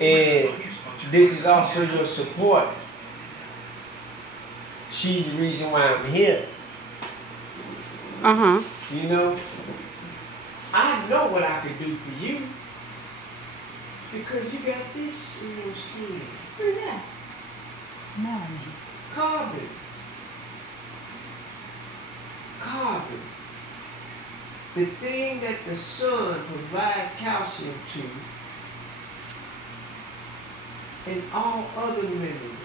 And this is also your support. She's the reason why I'm here. You know, I know what I can do for you because you got this in your skin. Who's that? Melanie. Carbon. Carbon. The thing that the sun provides calcium to and all other minerals.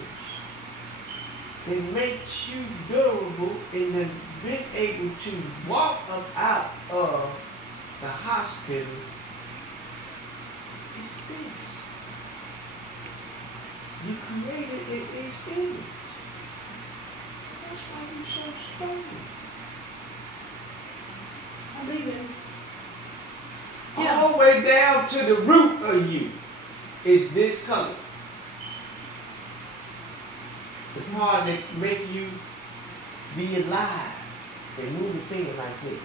It makes you durable and then being able to walk up out of the hospital. It's this. You created it, it's in it. That's why you're so strong. I'm leaving. Yeah. All the way down to the root of you is this color. The part that make you be alive and move the finger like this.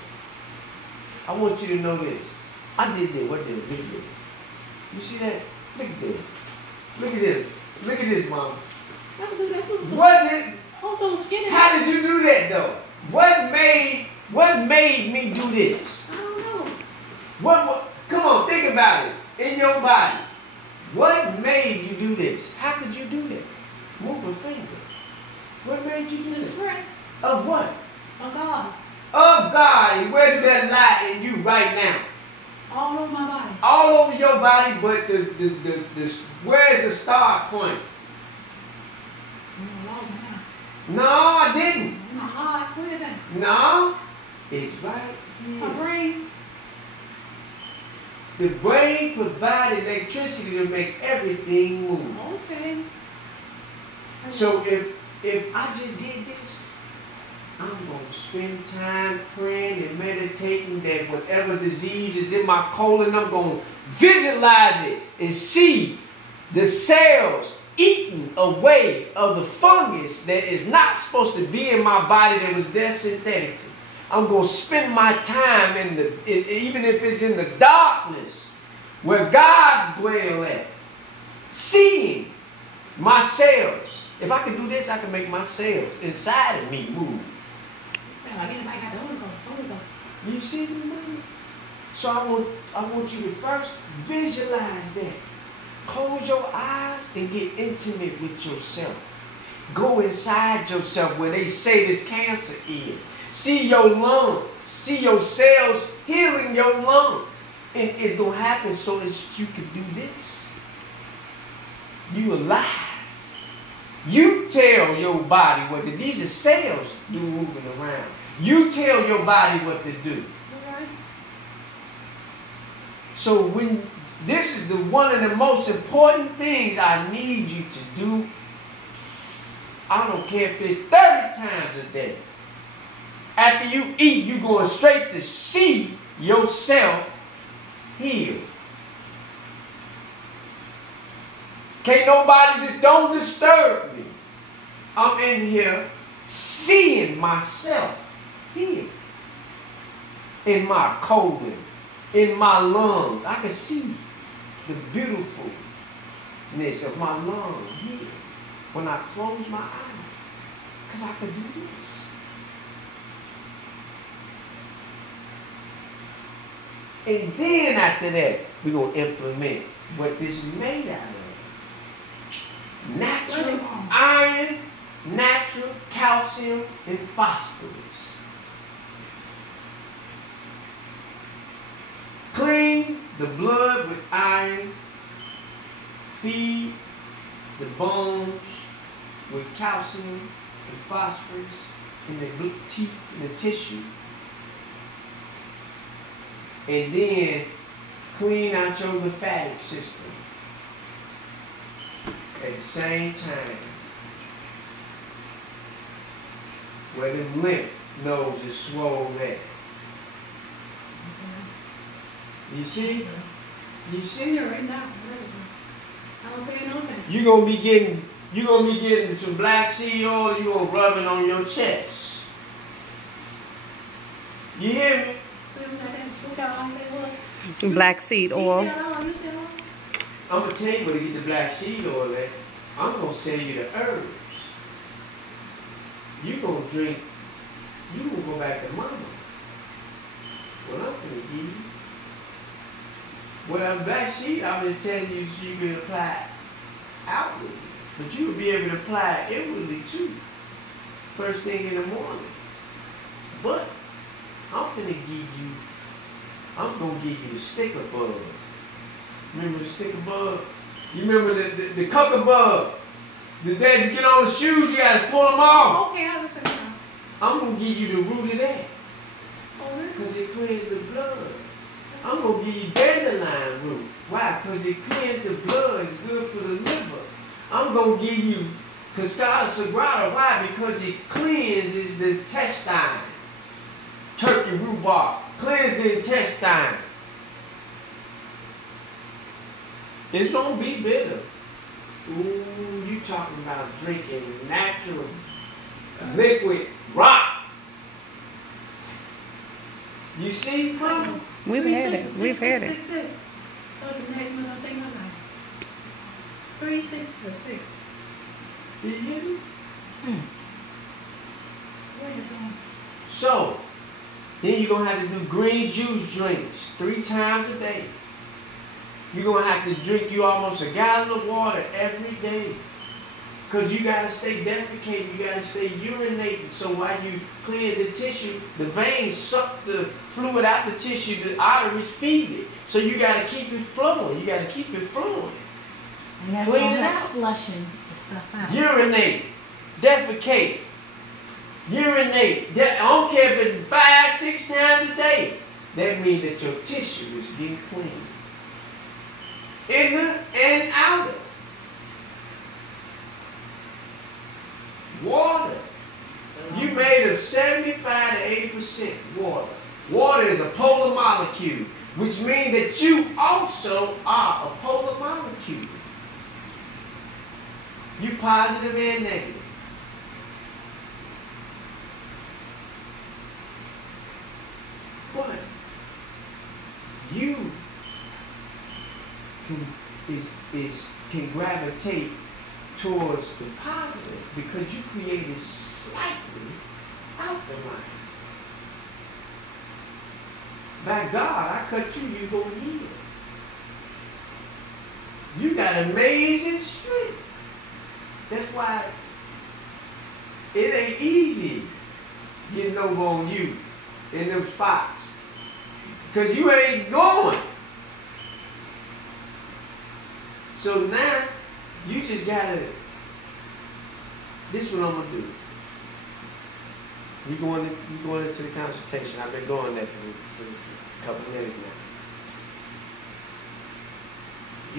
I want you to know this. I did this. What did it? Look at this. You see that? Look at this. Look at this. Look at this, Mama. What did? Oh, so skinny. How did you do that though? What made me do this? I don't know. What? Come on, think about it. In your body. What made you do this? How could you do that? Move a finger. What made you do this? That? Of what? Of God. Of God. And where did that lie in you right now? All over my body. All over your body, but the where's the start point? No, I didn't. My heart. Where is it? No, it's right here. My brain. The brain provides electricity to make everything move. Okay. So if I just did this, I'm going to spend time praying and meditating that whatever disease is in my colon, I'm going to visualize it and see the cells eating away of the fungus that is not supposed to be in my body that was there synthetically. I'm going to spend my time even if it's in the darkness where God dwells at, seeing my cells. If I can do this, I can make my cells inside of me move. You see me moving? So I want you to first visualize that. Close your eyes and get intimate with yourself. Go inside yourself where they say this cancer is. See your lungs. See your cells healing your lungs. And it's going to happen so that you can do this. You alive. You tell your body what to do. These are cells do moving around. You tell your body what to do. Okay. So when this is one of the most important things I need you to do. I don't care if it's 30 times a day. After you eat, you're going straight to see yourself healed. Can't nobody just don't disturb me. I'm in here seeing myself healed. In my colon, in my lungs. I can see the beautifulness of my lungs healed when I close my eyes. Because I can do this. And then after that, we're going to implement what this is made out of. Natural iron, natural calcium, and phosphorus. Clean the blood with iron. Feed the bones with calcium and phosphorus in the teeth and the tissue. And then clean out your lymphatic system at the same time. Where the lymph nodes is swollen at. You see? You see? Right now. I don't pay no attention. You're gonna be getting some black seed oil. You're gonna rub it on your chest. You hear me? Black seed oil. I'm going to tell you where to get the black seed oil at. I'm going to sell you the herbs. You going to drink, you going to go back to mama. What I'm going to give you. What I'm black seed, I'm just telling you so you can apply outwardly. But you'll be able to apply it inwardly too. First thing in the morning. But I'm going to give you the sticker bug. Remember the sticker bug? You remember the cucker bug? The day you get on the shoes, you got to pull them off. Okay, I was saying. I'm going to give you the root of that. Oh, really? Because it cleans the blood. I'm going to give you dandelion root. Why? Because it cleans the blood. It's good for the liver. I'm going to give you cascada sagrada. Why? Because it cleanses the intestine. Turkey rhubarb. Cleanse the intestine. It's going to be bitter. Ooh, you talking about drinking natural liquid rock. You see, Mama? We've had it. We've had it. 6. Oh, the next one I'll take my life. 3, 6, 6. Did you hear me? Where is on? So, then you're going to have to do green juice drinks 3 times a day. You're going to have to drink you almost a gallon of water every day. Because you got to stay defecating. You got to stay urinating. So while you clear the tissue, the veins suck the fluid out the tissue. The arteries feed it. So you got to keep it flowing. You got to keep it flowing. And that's Clean all it that out. flushing the stuff out. Urinate. Defecate. Urinate. I don't care if it's 5, 6 times a day. That means that your tissue is getting clean. Inner and outer. Water. You made of 75 to 80% water. Water is a polar molecule, which means that you also are a polar molecule. You positive and negative. But you can gravitate towards the positive because you created slightly out the line. By God, I cut you, you go heal. You got amazing strength. That's why it ain't easy getting over on you in them spots. Because you ain't going. So now, you just gotta, this is what I'm gonna do. You going into the consultation. I've been going there for a couple of minutes now.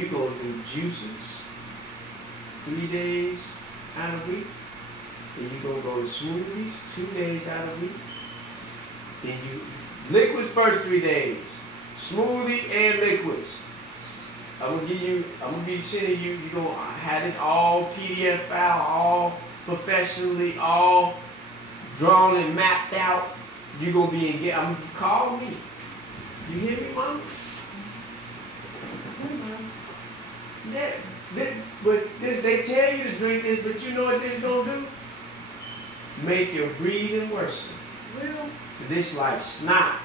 You gonna do juices 3 days out of the week. Then you gonna go to smoothies 2 days out of the week. Then you, liquids first 3 days. Smoothie and liquids. I'm gonna sending you, you're gonna have this all PDF file, all professionally, all drawn and mapped out. You're gonna be in, call me. You hear me, Mama? They tell you to drink this, but you know what this gonna do? Make your breathing worse. Real? This like snot.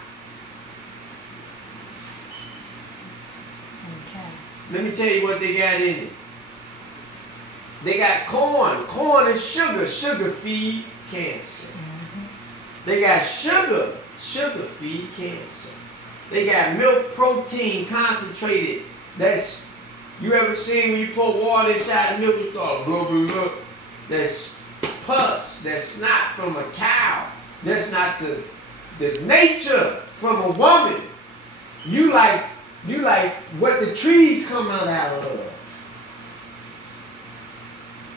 Okay. Let me tell you what they got in it. They got corn. Corn is sugar. Sugar feed cancer. They got sugar. Sugar feed cancer. They got milk protein concentrated. That's, you ever seen when you pour water inside the milk, it starts blah, blah, blah. That's pus. That's snot from a cow. That's not the nature from a woman. You like what the trees come out of.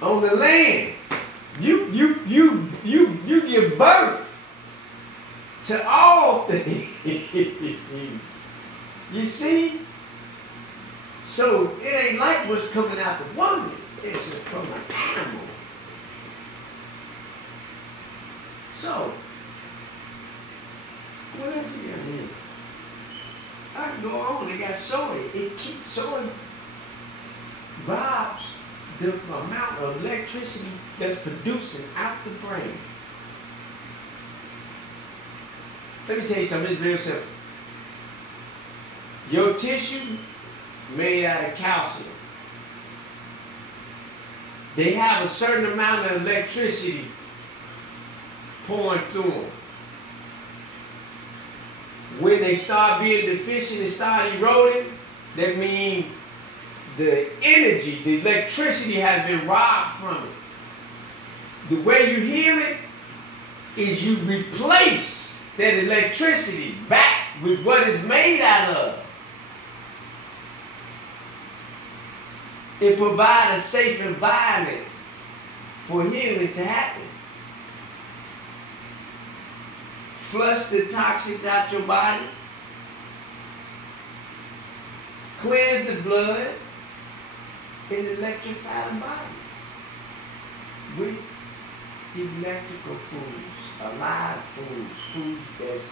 On the land, you give birth to all things. You see? So it ain't like what's coming out the woman. It's from an animal. So, what else you got here? I can go on. They got soy. It keeps soy. robs the amount of electricity that's producing out the brain. Let me tell you something, it's real simple. Your tissue made out of calcium. They have a certain amount of electricity pouring through them. When they start being deficient and start eroding, that means the energy, the electricity has been robbed from it. The way you heal it is you replace that electricity back with what it's made out of. It provides a safe environment for healing to happen. Flush the toxins out your body. Cleanse the blood and electrify the body with electrical foods, alive foods,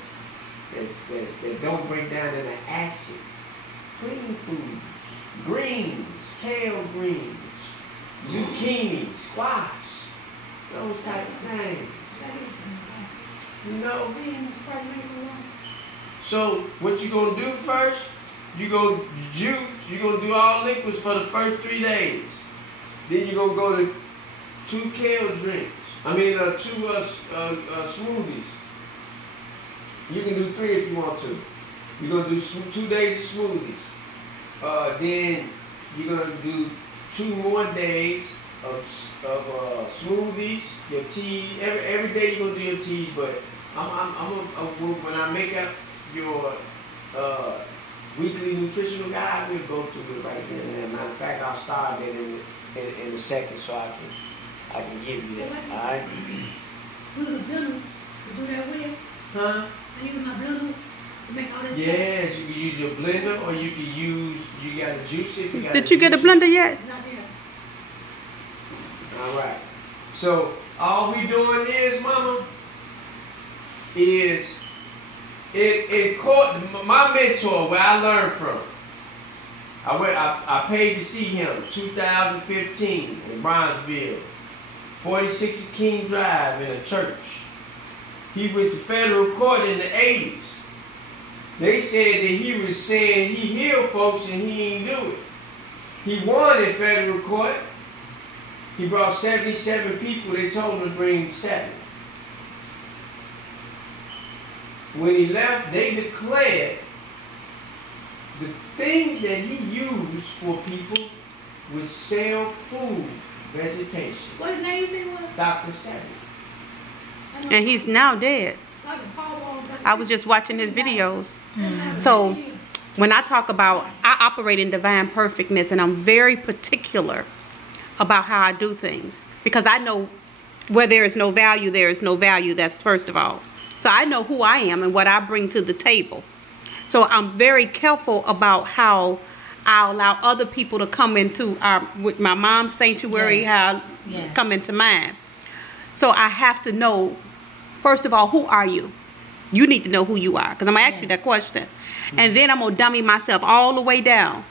that don't break down into acid. Clean foods, greens, kale greens, zucchini, squash, those type of things. You know? So what you gonna do first? You gonna juice. You gonna do all liquids for the first 3 days. Then you gonna go to 2 kale drinks. 2 smoothies. You can do 3 if you want to. You're gonna do 2 days of smoothies. Then you're gonna do 2 more days of smoothies, your tea. Every day you're gonna do your tea, but when I make up your weekly nutritional guide, we'll go through it right then and there. Matter of fact, I'll start it in a second so I can give you that. All right? Use a blender to do that with? Huh? I use my blender to make all this yes, stuff. You can use your blender, or you can use, you gotta juice it. Did you get a blender yet? Not yet. All right. So all we doing is, Mama, is in court. My mentor, where I learned from, I paid to see him. 2015 in Bronzeville, 46 King Drive in a church. He went to federal court in the 80s. They said that he was saying he healed folks and he ain't do it. He won in federal court. He brought 77 people. They told him to bring 7. When he left, they declared the things that he used for people was cell food vegetation. What his name you say was? Dr. Seven. And he's now dead. I was just watching his videos. So when I talk about, I operate in divine perfectness, and I'm very particular about how I do things, because I know where there is no value, there is no value. That's first of all. So I know who I am and what I bring to the table. So I'm very careful about how I allow other people to come into with my mom's sanctuary, how I come into mine. So I have to know, first of all, who are you? You need to know who you are, because I'm going to ask you that question. And then I'm going to dummy myself all the way down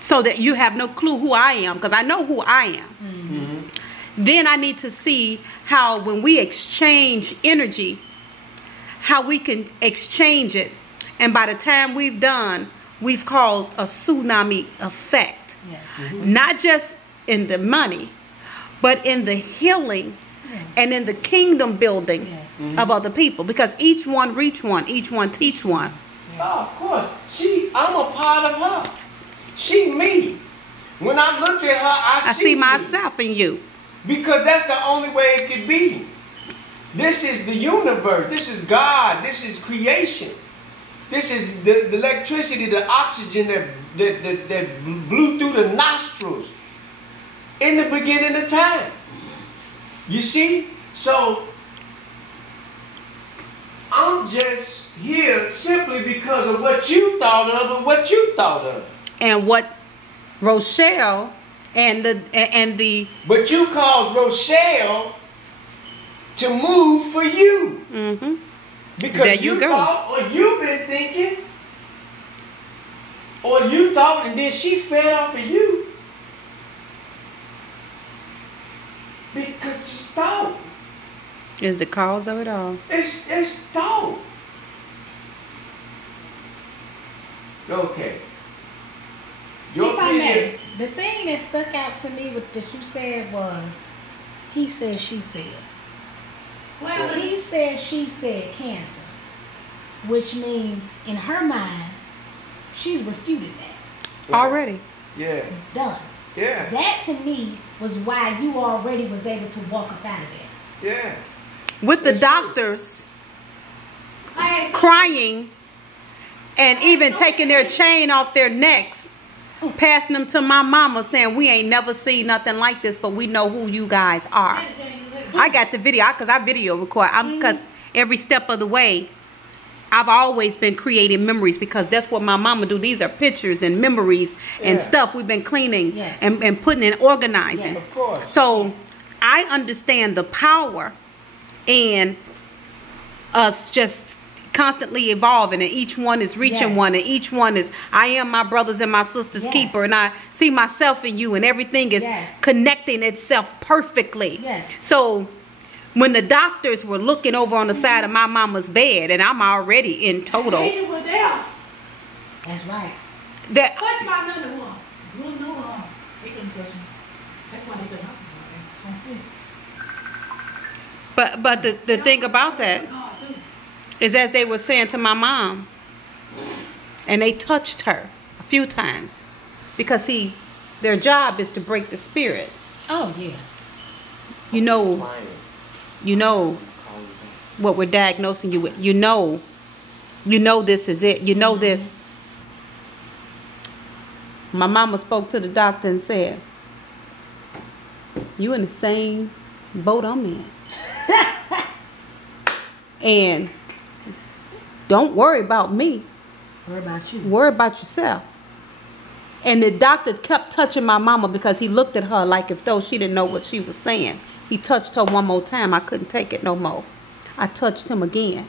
so that you have no clue who I am, because I know who I am. Then I need to see how when we exchange energy, how we can exchange it. And by the time we've done, we've caused a tsunami effect. Not just in the money, but in the healing and in the kingdom building of other people. Because each one reach one, each one teach one. Oh, of course. I'm a part of her. She me. When I look at her, I see myself in you. Because that's the only way it could be. This is the universe. This is God. This is creation. This is the electricity, the oxygen that blew through the nostrils in the beginning of time. You see? So I'm just here simply because of what you thought of and what you thought of. And what Rochelle and the but you caused Rochelle to move for you. Because there you go. thought, or you've been thinking Or you thought and then she fed off of you. Because it's thought. Is the cause of it all. It's thought. Okay. Your If I may, opinion. the thing that stuck out to me that you said was, he said, she said. Well, He said, she said cancer, which means in her mind, she's refuted that. Already. Yeah. Done. Yeah. That to me was why you already was able to walk up out of there. Yeah. With the That's true. doctors I had some- crying and even taking their chain off their necks, passing them to my mama saying, we ain't never seen nothing like this, but we know who you guys are. I got the video because I video record. Because every step of the way, I've always been creating memories because that's what my mama do. These are pictures and memories and Yeah. stuff we've been cleaning Yes. and putting and organizing. Yes. Of course. So I understand the power in us just constantly evolving, and each one is reaching Yes. one, and each one is, I am my brothers and my sisters Yes. keeper, and I see myself in you, and everything is Yes. connecting itself perfectly. Yes. So when the doctors were looking over on the side of my mama's bed, and I'm already in total, Angel was there. That's right. that Touch my number one. Good no harm. They couldn't touch me. That's why they couldn't help me. That's it. but the thing about that God, too. is, as they were saying to my mom, and they touched her a few times because their job is to break the spirit. Oh, yeah. You know what we're diagnosing you with. You know this is it. You know this. My mama spoke to the doctor and said, you in the same boat I'm in. And don't worry about me. Worry about you. Worry about yourself. And the doctor kept touching my mama because he looked at her like if though she didn't know what she was saying. He touched her one more time. I couldn't take it no more. I touched him again.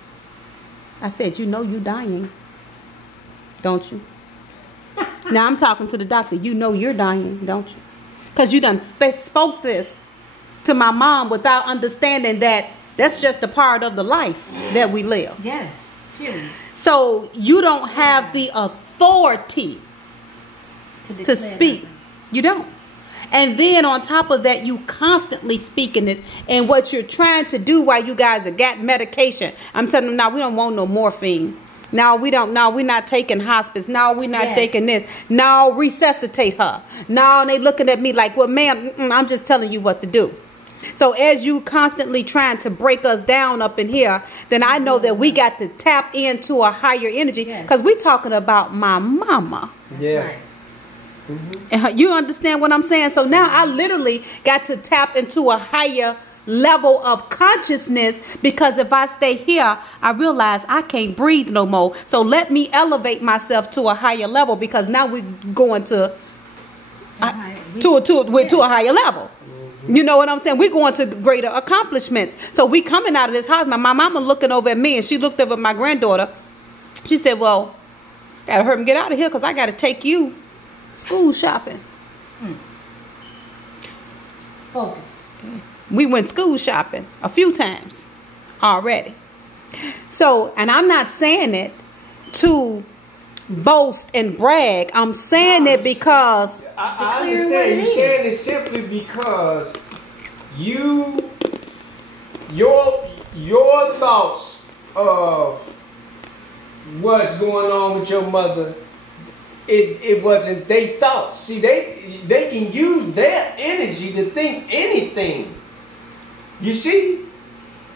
I said, you know you dying, don't you? Now I'm talking to the doctor. You know you're dying, don't you? Because you done spoke this to my mom without understanding that that's just a part of the life that we live. Yes. Period. So you don't have the authority to declare speak. nothing. You don't. And then on top of that, you constantly speaking it. And what you're trying to do while you guys are got medication, I'm telling them, no, we don't want no morphine. No, we don't. No, we're not taking hospice. No, we're not Yes. taking this. No, resuscitate her. No, and they looking at me like, well, ma'am, I'm just telling you what to do. So as you constantly trying to break us down up in here, then I know that we got to tap into a higher energy Yes. because we're talking about my mama. That's Yeah. right. And you understand what I'm saying? So now I literally got to tap into a higher level of consciousness because if I stay here, I realize I can't breathe no more. So let me elevate myself to a higher level because now we're going to a higher level. You know what I'm saying? We're going to greater accomplishments. So we coming out of this house. My mama looking over at me and she looked over at my granddaughter. She said, well, gotta hurry him get out of here because I got to take you school shopping. Focus. We went school shopping a few times already. So, and I'm not saying it to boast and brag. I'm saying it because I Declare what understand. it You're is. saying it simply because your thoughts of what's going on with your mother, it wasn't their thoughts. See, they can use their energy to think anything. You see,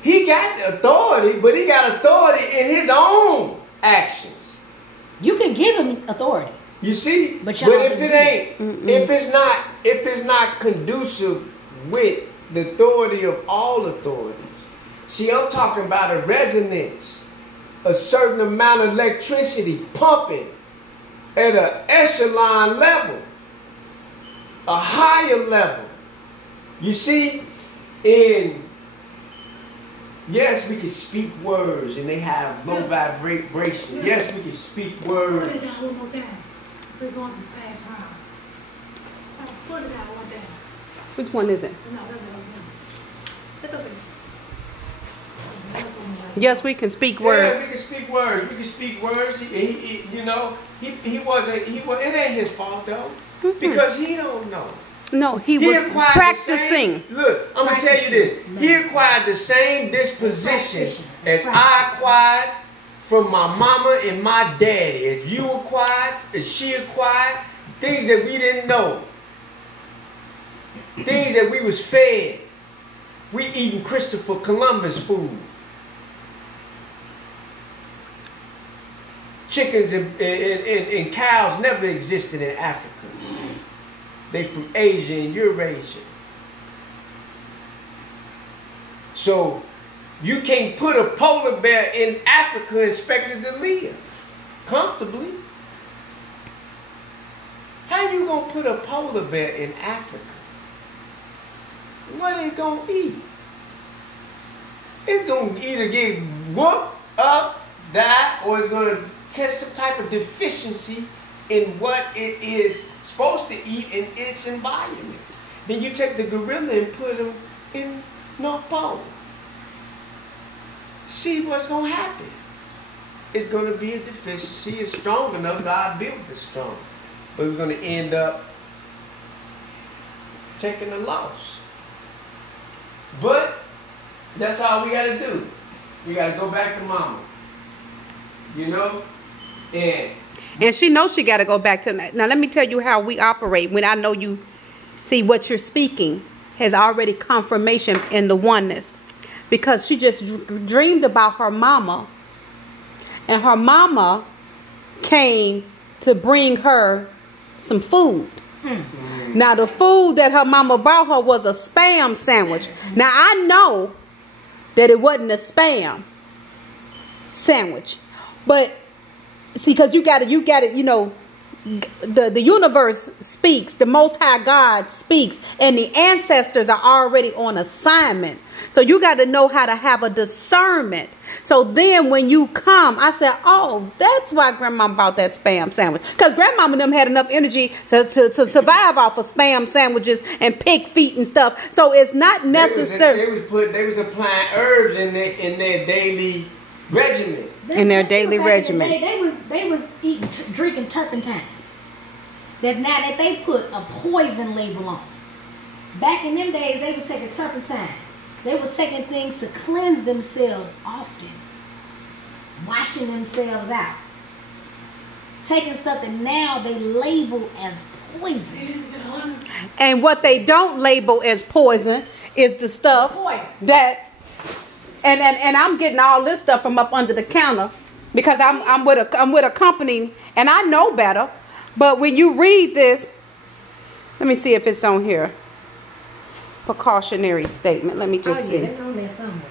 he got authority, but he got authority in his own actions. You can give him authority. You see, But but y'all if it ain't, if it's not conducive with the authority of all authorities. See, I'm talking about a resonance, a certain amount of electricity pumping at an echelon level, a higher level. You see, yes, we can speak words and they have low vibration. Yes, we can speak Put it words. down one more time. We're going to pass round. Put it out one day. Which one is it? No. It's okay. Yes, we can speak words. Yeah, we can speak words. We can speak words. He wasn't. It ain't his fault though, because he don't know. No, he was practicing. Look, I'm gonna tell you this. He acquired the same disposition as I acquired from my mama and my daddy. As you acquired, as she acquired, things that we didn't know, things that we was fed. We eating Christopher Columbus food. Chickens and cows never existed in Africa. They from Asia and Eurasia. So you can't put a polar bear in Africa and expect it to live comfortably. How you gonna put a polar bear in Africa? What it gonna eat? It's gonna either get whooped up, die, or it's gonna catch some type of deficiency in what it is supposed to eat in its environment. Then you take the gorilla and put him in North Pole. See what's gonna happen. It's gonna be a deficiency. It's strong enough. God built it strong, but we're gonna end up taking a loss. But that's all we gotta do. We gotta go back to mama. You know? And she knows she got to go back to that. Now, let me tell you how we operate. When I know you see what you're speaking has already confirmation in the oneness. Because she just dreamed about her mama. And her mama came to bring her some food. Now, the food that her mama brought her was a Spam sandwich. Now, I know that it wasn't a Spam sandwich. But see, because you got it, you know, the universe speaks, the Most High God speaks, and the ancestors are already on assignment. So you got to know how to have a discernment. So then when you come, I said, oh, that's why Grandma bought that Spam sandwich. Because Grandmama and them had enough energy to survive off of Spam sandwiches and pig feet and stuff. So it's not necessary. They was applying herbs in their daily regimen. In their daily regimen. They was drinking turpentine. That now that they put a poison label on. Back in them days, they was taking turpentine. They was taking things to cleanse themselves often. Washing themselves out. Taking stuff that now they label as poison. And what they don't label as poison is the stuff that... And I'm getting all this stuff from up under the counter because I'm with a company and I know better. But when you read this, let me see if it's on here. Precautionary statement. Let me just see. It's on there somewhere.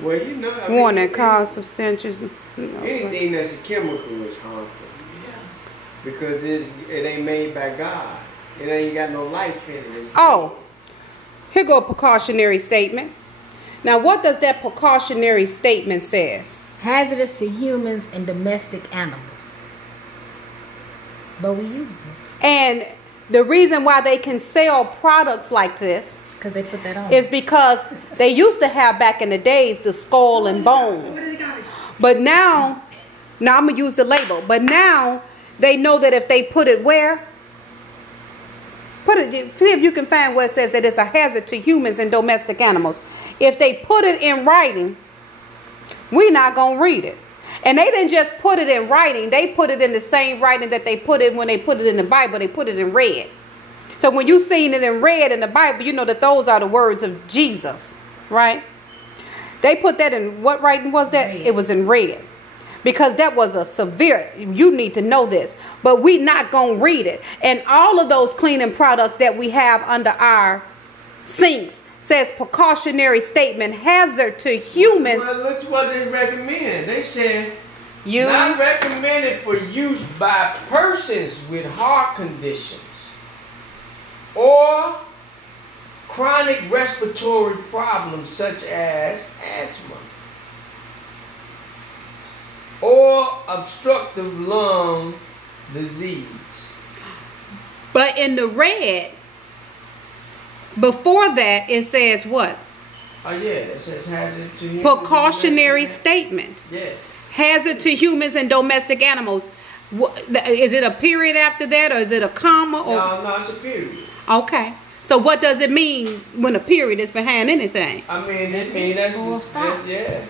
Well, you know, Warning, cause substantial. Anything that's a chemical is harmful. Yeah. Because it ain't made by God. It ain't got no life in it. Oh, here go a precautionary statement. Now, what does that precautionary statement says? Hazardous to humans and domestic animals. But we use them. And the reason why they can sell products like this because they put that on. Is because they used to have back in the days the skull and bone. But now I'm going to use the label. But now they know that if they put it where? See if you can find where it says that it's a hazard to humans and domestic animals. If they put it in writing, we're not going to read it. And they didn't just put it in writing. They put it in the same writing that they put it when they put it in the Bible. They put it in red. So when you seen it in red in the Bible, you know that those are the words of Jesus, right? They put that in, what writing was that? Red. It was in red. Because that was a severe, you need to know this. But we not going to read it. And all of those cleaning products that we have under our sinks says precautionary statement, hazard to humans. Well, look what they recommend. They said, not recommended for use by persons with heart conditions or chronic respiratory problems such as asthma. for obstructive lung disease. But in the red, before that, it says what? Oh yeah, it says hazard to humans. Precautionary statement. Yeah. Hazard to humans and domestic animals. Is it a period after that, or is it a comma? Or? No, it's a period. Okay. So what does it mean when a period is behind anything? I mean, that's yeah.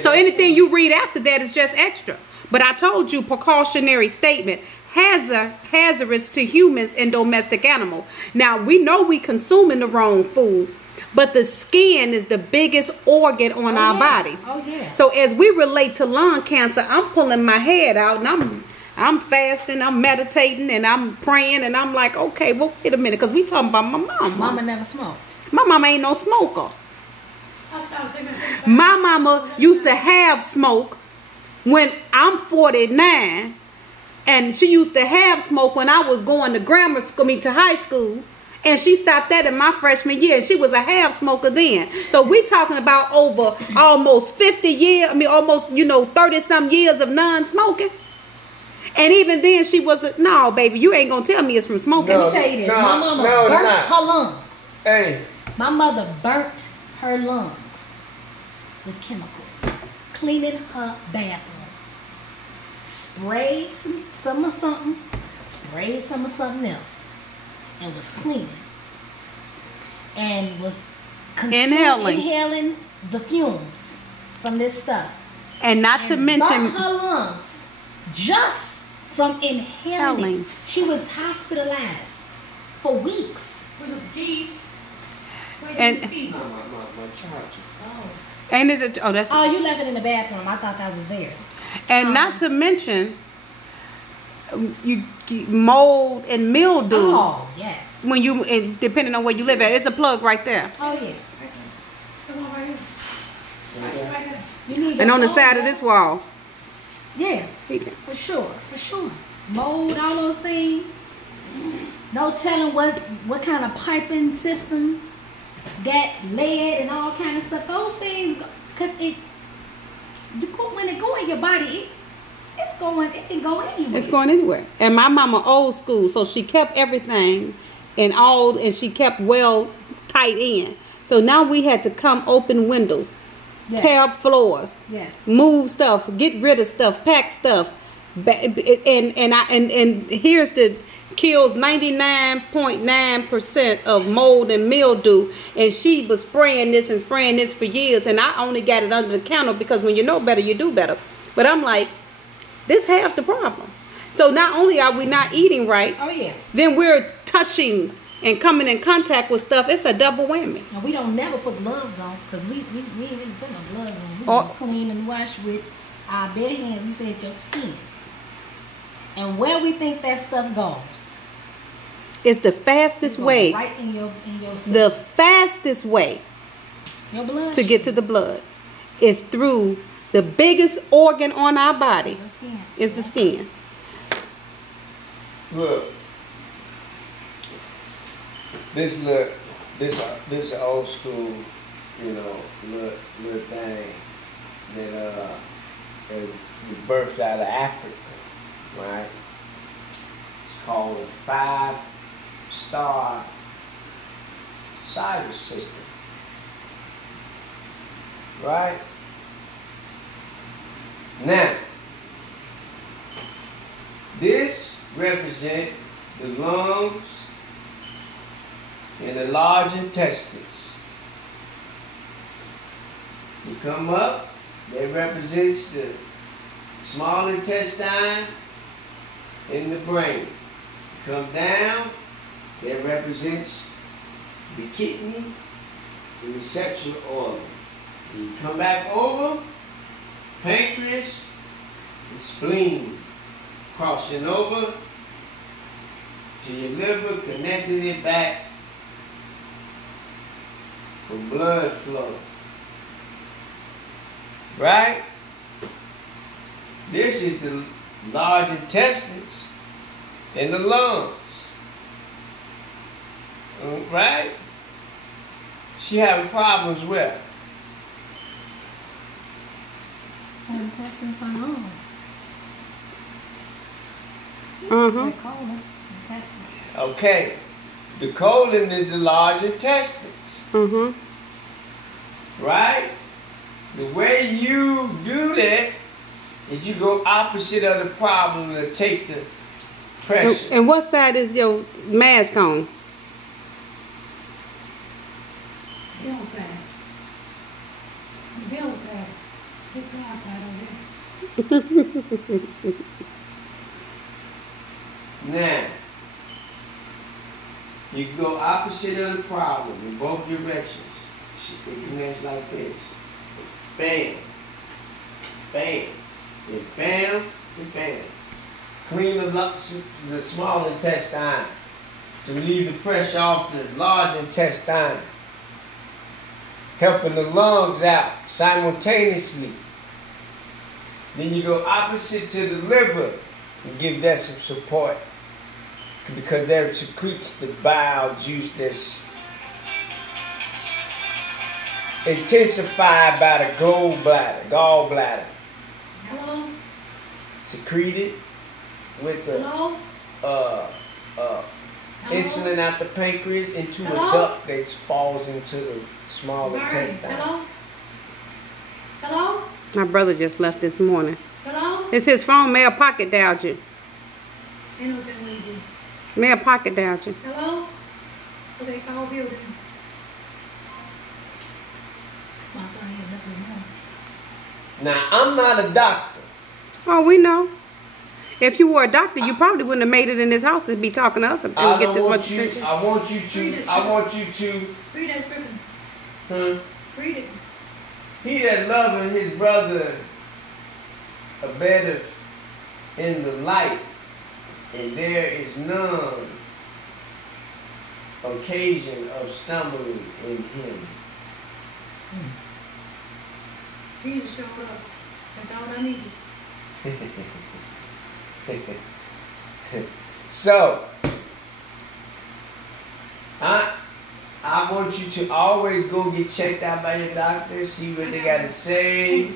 So anything you read after that is just extra. But I told you, precautionary statement. Hazardous to humans and domestic animal. Now, we know we consuming the wrong food, but the skin is the biggest organ on our bodies. Oh, yeah. So as we relate to lung cancer, I'm pulling my head out and I'm fasting, I'm meditating, and I'm praying, and I'm like, okay, well, wait a minute, because we talking about my mama. Mama never smoked. My mama ain't no smoker. My mama used to have smoke when I'm 49, and she used to have smoke when I was going to grammar school, to high school, and she stopped that in my freshman year, and she was a half smoker then. So we talking about over almost 50 years, almost, 30-some years of non-smoking. And even then, she was no, baby, you ain't gonna tell me it's from smoking. Let me tell you this. My mama burnt her lungs. Hey. My mother burnt her lungs with chemicals, cleaning her bathroom. Sprayed some of something, sprayed some of something else, and was cleaning. And was inhaling the fumes from this stuff. And not to mention burnt her lungs just from inhaling it. She was hospitalized for weeks. And My charger. and is it? Oh, that's. Oh, you left it in the bathroom. I thought that was theirs. And not to mention, you mold and mildew. Oh, yes. When you, depending on where you live at, it's a plug right there. Oh, yeah. Come on, right here. Right here. You need And on the mold, side of right? this wall. Yeah, for sure. Mold, all those things. No telling what kind of piping system got lead and all kind of stuff. Those things, because when it go in your body, it can go anywhere. It's going anywhere. And my mama old school, so she kept everything and she kept well tight in. So now we had to come open windows, tear up floors, move stuff, get rid of stuff, pack stuff, and here's the kills 99.9% of mold and mildew, and she was spraying this for years, and I only got it under the counter because when you know better, you do better. But I'm like, this half the problem. So not only are we not eating right, then we're touching and coming in contact with stuff. It's a double whammy. And we don't never put gloves on because we ain't really put no gloves on. We clean and wash with our bare hands. You said your skin. And where we think that stuff goes. It's the fastest way. Right in your skin. The fastest way your blood to get to the blood is through the biggest organ on our body. Your skin. Is the skin. Look. This old school, little thing that was birthed out of Africa, right? It's called a 5-star cyber system, right? Now, this represents the lungs and the large intestines. You come up, that represents the small intestine and the brain. You come down, that represents the kidney and the sexual organ. You come back over, pancreas and spleen, crossing over to your liver, connecting it back for blood flow. Right? This is the large intestines and the lungs. Right? She having problems with intestines and lungs. Mm-hmm. Like colon, intestine. Okay. The colon is the large intestines. Mm-hmm. Right? The way you do that is you go opposite of the problem to take the pressure. And what side is your mask on? Jill side. Jill side. His my side over there. Now, you can go opposite of the problem in both directions. It connects like this. Bam. Bam. Then bam. Then bam. Clean the small intestine to relieve the pressure off the large intestine. Helping the lungs out simultaneously. Then you go opposite to the liver and give that some support. Because that secretes the bile juice that's intensified by the gallbladder. Hello? Secreted with the Hello? insulin out the pancreas into Hello? a duct that falls into the small Barry, intestine. hello? Hello? My brother just left this morning. Hello? It's his phone. May have pocket dialed you. Ain't no thing we do. May have pocket dialed you. Hello? So they call building. My son ain't nothing wrong. Now, I'm not a doctor. Oh, we know. If you were a doctor, you probably wouldn't have made it in this house to be talking to us and get this much attention. I want you to. Read that scripture. Read it. He that loveth his brother abideth in the light, and there is none occasion of stumbling in him. Jesus showed up. That's all I needed. So, I want you to always go get checked out by your doctor, see what they got to say,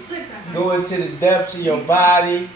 go into the depths of your body,